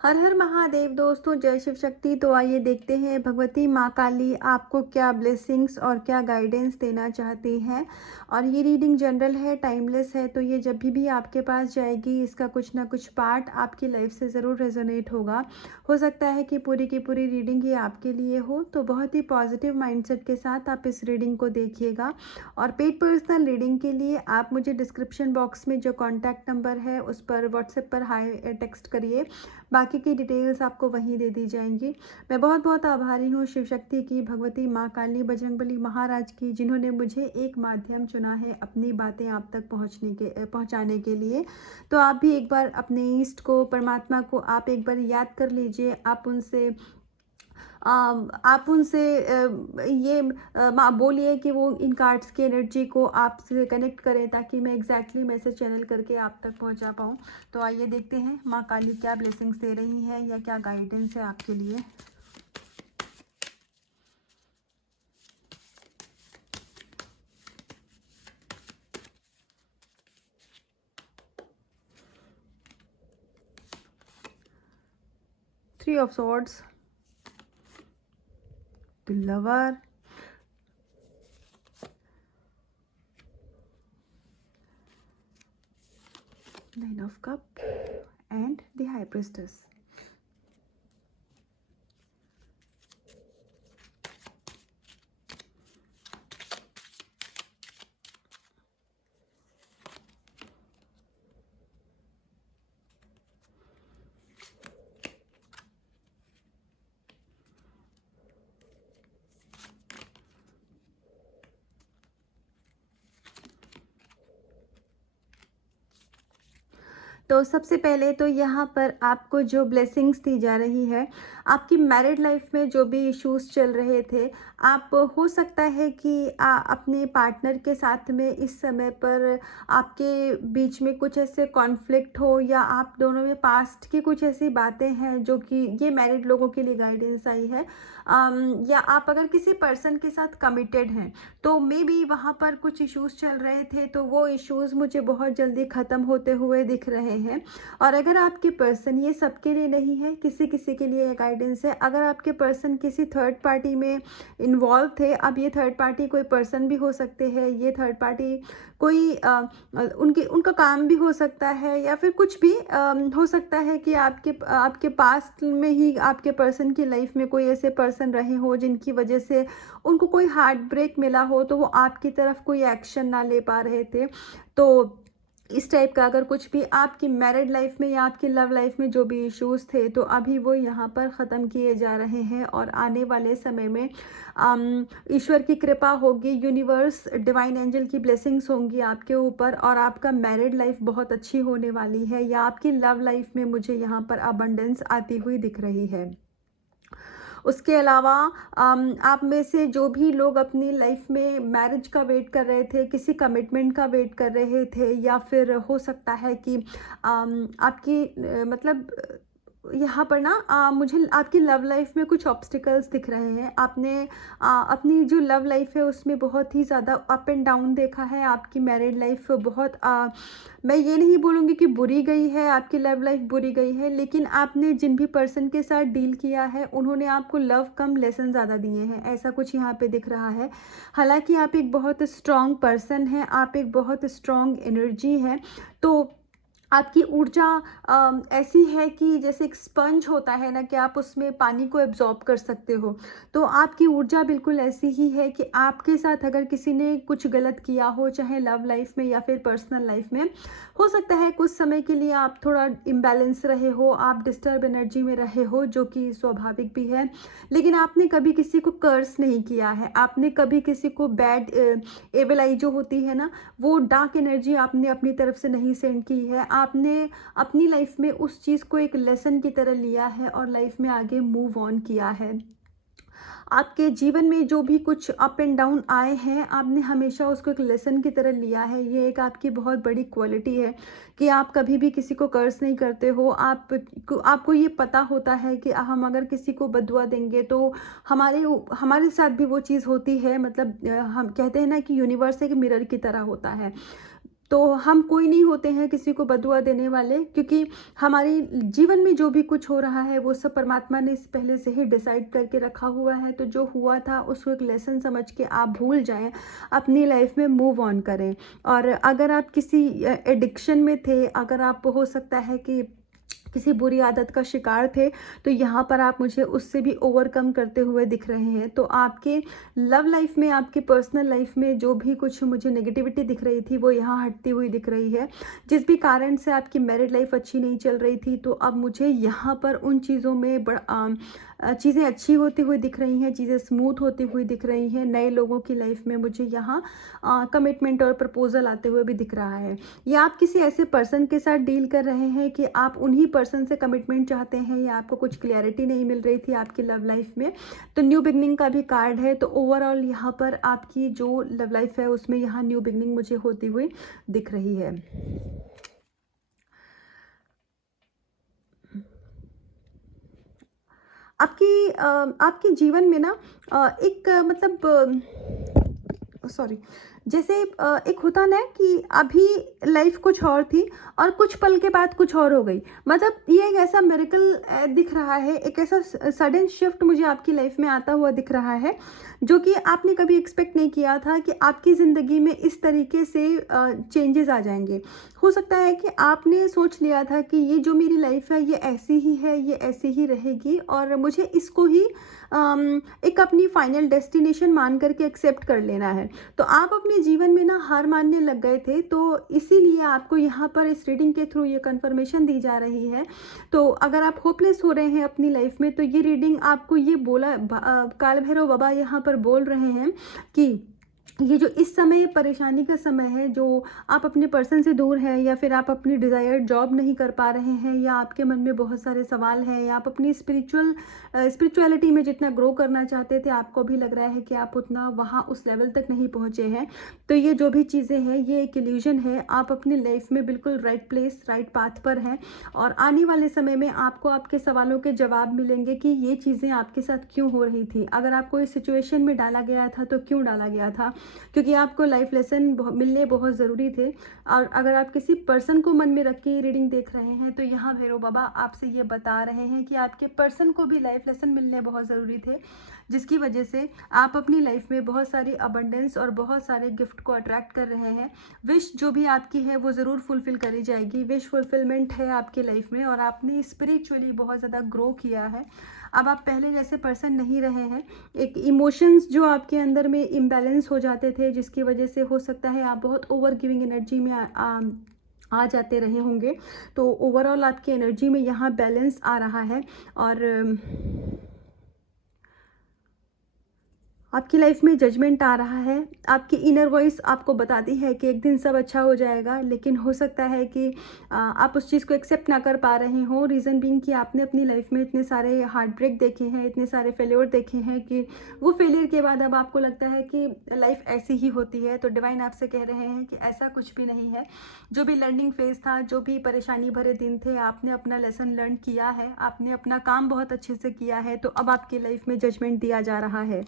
हर हर महादेव दोस्तों, जय शिव शक्ति। तो आइए देखते हैं भगवती माँ काली आपको क्या ब्लेसिंग्स और क्या गाइडेंस देना चाहती हैं। और ये रीडिंग जनरल है, टाइमलेस है, तो ये जब भी आपके पास जाएगी इसका कुछ ना कुछ पार्ट आपकी लाइफ से ज़रूर रेजोनेट होगा। हो सकता है कि पूरी की पूरी रीडिंग ये आपके लिए हो, तो बहुत ही पॉजिटिव माइंडसेट के साथ आप इस रीडिंग को देखिएगा। और पेड पर्सनल रीडिंग के लिए आप मुझे डिस्क्रिप्शन बॉक्स में जो कॉन्टैक्ट नंबर है उस पर व्हाट्सएप पर हाई टेक्स्ट करिए, बाकी की डिटेल्स आपको वहीं दे दी जाएंगी। मैं बहुत बहुत आभारी हूँ शिव शक्ति की, भगवती माँ काली, बजरंगबली महाराज की, जिन्होंने मुझे एक माध्यम चुना है अपनी बातें आप तक पहुँचाने के लिए। तो आप भी एक बार अपने ईष्ट को, परमात्मा को आप एक बार याद कर लीजिए। आप उनसे ये बोलिए कि वो इन कार्ड्स की एनर्जी को आपसे कनेक्ट करें, ताकि मैं एग्जैक्टली मैसेज चैनल करके आप तक पहुंचा पाऊँ। तो आइए देखते हैं माँ काली क्या ब्लेसिंग्स दे रही हैं या क्या गाइडेंस है आपके लिए। Three of swords, the lover, nine of cup and the high priestess. तो सबसे पहले तो यहाँ पर आपको जो ब्लेसिंग्स दी जा रही है, आपकी मैरिड लाइफ में जो भी इश्यूज चल रहे थे, आप हो सकता है कि अपने पार्टनर के साथ में इस समय पर आपके बीच में कुछ ऐसे कॉन्फ्लिक्ट हो, या आप दोनों में पास्ट की कुछ ऐसी बातें हैं जो कि ये मैरिड लोगों के लिए गाइडेंस आई है। या आप अगर किसी पर्सन के साथ कमिटेड हैं तो मे बी वहाँ पर कुछ इश्यूज चल रहे थे, तो वो इश्यूज मुझे बहुत जल्दी ख़त्म होते हुए दिख रहे हैं। और अगर आपके पर्सन, ये सबके लिए नहीं है, किसी किसी के लिए गाइडेंस है, अगर आपके पर्सन किसी थर्ड पार्टी में इन्वॉल्व थे, अब ये थर्ड पार्टी कोई पर्सन भी हो सकते हैं, ये थर्ड पार्टी कोई उनका काम भी हो सकता है, या फिर कुछ भी हो सकता है कि आपके पास्ट में ही आपके पर्सन की लाइफ में कोई ऐसे पर्सन रहे हो जिनकी वजह से उनको कोई हार्ट ब्रेक मिला हो, तो वो आपकी तरफ कोई एक्शन ना ले पा रहे थे। तो इस टाइप का अगर कुछ भी आपकी मैरिड लाइफ में या आपकी लव लाइफ में जो भी इश्यूज थे, तो अभी वो यहाँ पर ख़त्म किए जा रहे हैं। और आने वाले समय में ईश्वर की कृपा होगी, यूनिवर्स, डिवाइन एंजल की ब्लेसिंग्स होंगी आपके ऊपर, और आपका मैरिड लाइफ बहुत अच्छी होने वाली है। या आपकी लव लाइफ में मुझे यहाँ पर अबंडेंस आती हुई दिख रही है। उसके अलावा आप में से जो भी लोग अपनी लाइफ में मैरिज का वेट कर रहे थे, किसी कमिटमेंट का वेट कर रहे थे, या फिर हो सकता है कि आपकी मतलब यहाँ पर ना मुझे आपकी लव लाइफ में कुछ ऑब्स्टिकल्स दिख रहे हैं। आपने अपनी जो लव लाइफ है उसमें बहुत ही ज़्यादा अप एंड डाउन देखा है। आपकी मैरिड लाइफ बहुत मैं ये नहीं बोलूँगी कि बुरी गई है, आपकी लव लाइफ बुरी गई है, लेकिन आपने जिन भी पर्सन के साथ डील किया है उन्होंने आपको लव कम लेसन ज़्यादा दिए हैं, ऐसा कुछ यहाँ पे दिख रहा है। हालांकि आप एक बहुत स्ट्रॉन्ग पर्सन हैं, आप एक बहुत स्ट्रॉन्ग एनर्जी हैं। तो आपकी ऊर्जा ऐसी है कि जैसे एक स्पंज होता है ना, कि आप उसमें पानी को एब्जॉर्ब कर सकते हो, तो आपकी ऊर्जा बिल्कुल ऐसी ही है कि आपके साथ अगर किसी ने कुछ गलत किया हो, चाहे लव लाइफ में या फिर पर्सनल लाइफ में, हो सकता है कुछ समय के लिए आप थोड़ा इम्बैलेंस रहे हो, आप डिस्टर्ब एनर्जी में रहे हो, जो कि स्वाभाविक भी है। लेकिन आपने कभी किसी को कर्स नहीं किया है, आपने कभी किसी को बैड एवल आई जो होती है ना, वो डार्क एनर्जी आपने अपनी तरफ से नहीं सेंड की है। आपने अपनी लाइफ में उस चीज़ को एक लेसन की तरह लिया है और लाइफ में आगे मूव ऑन किया है। आपके जीवन में जो भी कुछ अप एंड डाउन आए हैं, आपने हमेशा उसको एक लेसन की तरह लिया है। ये एक आपकी बहुत बड़ी क्वालिटी है कि आप कभी भी किसी को कर्स नहीं करते हो। आपको ये पता होता है कि हम अगर किसी को बदुआ देंगे तो हमारे हमारे साथ भी वो चीज़ होती है। मतलब हम कहते हैं ना कि यूनिवर्स एक मिरर की तरह होता है। तो हम कोई नहीं होते हैं किसी को बदुआ देने वाले, क्योंकि हमारे जीवन में जो भी कुछ हो रहा है वो सब परमात्मा ने पहले से ही डिसाइड करके रखा हुआ है। तो जो हुआ था उसको एक लेसन समझ के आप भूल जाएं, अपनी लाइफ में मूव ऑन करें। और अगर आप किसी एडिक्शन में थे, अगर आप हो सकता है कि किसी बुरी आदत का शिकार थे, तो यहाँ पर आप मुझे उससे भी ओवरकम करते हुए दिख रहे हैं। तो आपके लव लाइफ में, आपकी पर्सनल लाइफ में जो भी कुछ मुझे नेगेटिविटी दिख रही थी वो यहाँ हटती हुई दिख रही है। जिस भी कारण से आपकी मैरिड लाइफ अच्छी नहीं चल रही थी, तो अब मुझे यहाँ पर उन चीज़ों में चीज़ें अच्छी होती हुई दिख रही हैं, चीज़ें स्मूथ होती हुई दिख रही हैं। नए लोगों की लाइफ में मुझे यहाँ कमिटमेंट और प्रपोजल आते हुए भी दिख रहा है। या आप किसी ऐसे पर्सन के साथ डील कर रहे हैं कि आप उन्हीं पर्सन से कमिटमेंट चाहते हैं, या आपको कुछ क्लैरिटी नहीं मिल रही थी आपकी लव लाइफ में, तो न्यू बिगनिंग का भी कार्ड है। तो ओवरऑल यहाँ पर आपकी जो लव लाइफ है उसमें यहाँ न्यू बिगनिंग मुझे होती हुई दिख रही है। आपके जीवन में ना एक मतलब सॉरी, जैसे एक होता ना कि अभी लाइफ कुछ और थी और कुछ पल के बाद कुछ और हो गई। मतलब ये एक ऐसा मिरेकल दिख रहा है, एक ऐसा सडन शिफ्ट मुझे आपकी लाइफ में आता हुआ दिख रहा है, जो कि आपने कभी एक्सपेक्ट नहीं किया था कि आपकी ज़िंदगी में इस तरीके से चेंजेस आ जाएंगे। हो सकता है कि आपने सोच लिया था कि ये जो मेरी लाइफ है ये ऐसी ही है, ये ऐसी ही रहेगी, और मुझे इसको ही एक अपनी फाइनल डेस्टिनेशन मान करके एक्सेप्ट कर लेना है। तो आप अपने जीवन में ना हार मानने लग गए थे, तो इसीलिए आपको यहाँ पर इस रीडिंग के थ्रू ये कंफर्मेशन दी जा रही है। तो अगर आप होपलेस हो रहे हैं अपनी लाइफ में, तो ये रीडिंग आपको ये काल भैरव बाबा यहाँ पर बोल रहे हैं कि ये जो इस समय परेशानी का समय है, जो आप अपने पर्सन से दूर हैं, या फिर आप अपनी डिज़ायर्ड जॉब नहीं कर पा रहे हैं, या आपके मन में बहुत सारे सवाल हैं, या आप अपनी स्पिरिचुअलिटी में जितना ग्रो करना चाहते थे, आपको भी लग रहा है कि आप उतना वहाँ उस लेवल तक नहीं पहुँचे हैं। तो ये जो भी चीज़ें हैं ये एक इल्यूजन है। आप अपनी लाइफ में बिल्कुल राइट प्लेस, राइट पाथ पर हैं, और आने वाले समय में आपको आपके सवालों के जवाब मिलेंगे कि ये चीज़ें आपके साथ क्यों हो रही थी। अगर आपको इस सिचुएशन में डाला गया था तो क्यों डाला गया था, क्योंकि आपको लाइफ लेसन मिलने बहुत ज़रूरी थे। और अगर आप किसी पर्सन को मन में रख के रीडिंग देख रहे हैं, तो यहाँ भैरव बाबा आपसे ये बता रहे हैं कि आपके पर्सन को भी लाइफ लेसन मिलने बहुत ज़रूरी थे, जिसकी वजह से आप अपनी लाइफ में बहुत सारी अबंडेंस और बहुत सारे गिफ्ट को अट्रैक्ट कर रहे हैं। विश जो भी आपकी है वो ज़रूर फुलफ़िल करी जाएगी। विश फुलफिलमेंट है आपकी लाइफ में, और आपने स्पिरिचुअली बहुत ज़्यादा ग्रो किया है। अब आप पहले जैसे पर्सन नहीं रहे हैं। एक इमोशंस जो आपके अंदर में इम्बैलेंस हो जाते थे, जिसकी वजह से हो सकता है आप बहुत ओवर गिविंग एनर्जी में आ जाते रहे होंगे। तो ओवरऑल आपकी एनर्जी में यहाँ बैलेंस आ रहा है, और आपकी लाइफ में जजमेंट आ रहा है। आपकी इनर वॉइस आपको बताती है कि एक दिन सब अच्छा हो जाएगा, लेकिन हो सकता है कि आप उस चीज़ को एक्सेप्ट ना कर पा रहे हो। रीज़न बीइंग कि आपने अपनी लाइफ में इतने सारे हार्ट ब्रेक देखे हैं, इतने सारे फेलियर देखे हैं, कि वो फेलियर के बाद अब आपको लगता है कि लाइफ ऐसी ही होती है। तो डिवाइन आपसे कह रहे हैं कि ऐसा कुछ भी नहीं है। जो भी लर्निंग फेज़ था, जो भी परेशानी भरे दिन थे, आपने अपना लेसन लर्न किया है, आपने अपना काम बहुत अच्छे से किया है। तो अब आपकी लाइफ में जजमेंट दिया जा रहा है।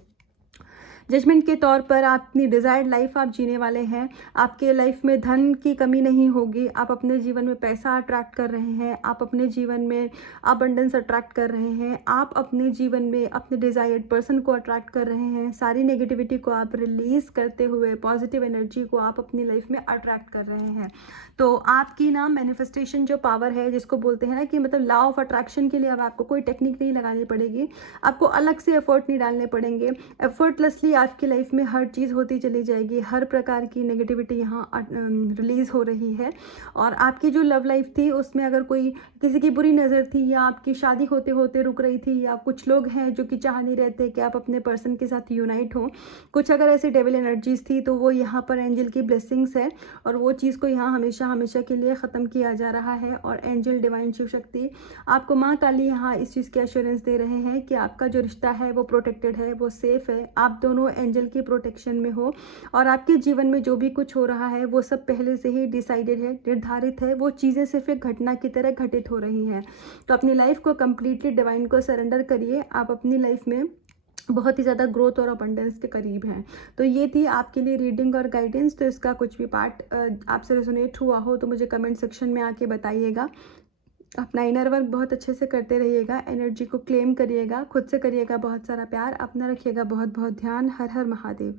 जजमेंट के तौर पर आप अपनी डिज़ायर्ड लाइफ आप जीने वाले हैं। आपके लाइफ में धन की कमी नहीं होगी। आप अपने जीवन में पैसा अट्रैक्ट कर रहे हैं, आप अपने जीवन में अबंडेंस अट्रैक्ट कर रहे हैं, आप अपने जीवन में अपने डिज़ायर्ड पर्सन को अट्रैक्ट कर रहे हैं। सारी नेगेटिविटी को आप रिलीज़ करते हुए पॉजिटिव एनर्जी को आप अपनी लाइफ में अट्रैक्ट कर रहे हैं। तो आपकी ना मैनिफेस्टेशन जो पावर है, जिसको बोलते हैं ना कि मतलब लॉ ऑफ अट्रैक्शन के लिए अब आपको कोई टेक्निक नहीं लगानी पड़ेगी, आपको अलग से एफर्ट नहीं डालने पड़ेंगे। एफर्टलेसली आपकी लाइफ में हर चीज़ होती चली जाएगी। हर प्रकार की नेगेटिविटी यहाँ रिलीज़ हो रही है। और आपकी जो लव लाइफ थी उसमें अगर कोई किसी की बुरी नज़र थी, या आपकी शादी होते होते रुक रही थी, या कुछ लोग हैं जो कि चाह नहीं रहते कि आप अपने पर्सन के साथ यूनाइट हो, कुछ अगर ऐसी डेविल एनर्जीज थी, तो वो यहाँ पर एंजल की ब्लेसिंग्स है, और वो चीज़ को यहाँ हमेशा हमेशा के लिए ख़त्म किया जा रहा है। और एंजल डिवाइन शिव शक्ति आपको माँ काली यहाँ इस चीज़ की एश्योरेंस दे रहे हैं कि आपका जो रिश्ता है वो प्रोटेक्टेड है, वो सेफ़ है। आप दोनों एंजल की प्रोटेक्शन में हो, और आपके जीवन में जो भी कुछ हो रहा है वो सब पहले से ही डिसाइडेड है, निर्धारित है। वो चीज़ें सिर्फ एक घटना की तरह घटित हो रही हैं। तो अपनी लाइफ को कम्प्लीटली डिवाइन को सरेंडर करिए। आप अपनी लाइफ में बहुत ही ज़्यादा ग्रोथ और अबंडेंस के करीब हैं। तो ये थी आपके लिए रीडिंग और गाइडेंस। तो इसका कुछ भी पार्ट आपसे रेजोनेट हुआ हो तो मुझे कमेंट सेक्शन में आके बताइएगा। अपना इनर वर्क बहुत अच्छे से करते रहिएगा, एनर्जी को क्लेम करिएगा, खुद से करिएगा बहुत सारा प्यार, अपना रखिएगा बहुत बहुत ध्यान। हर हर महादेव।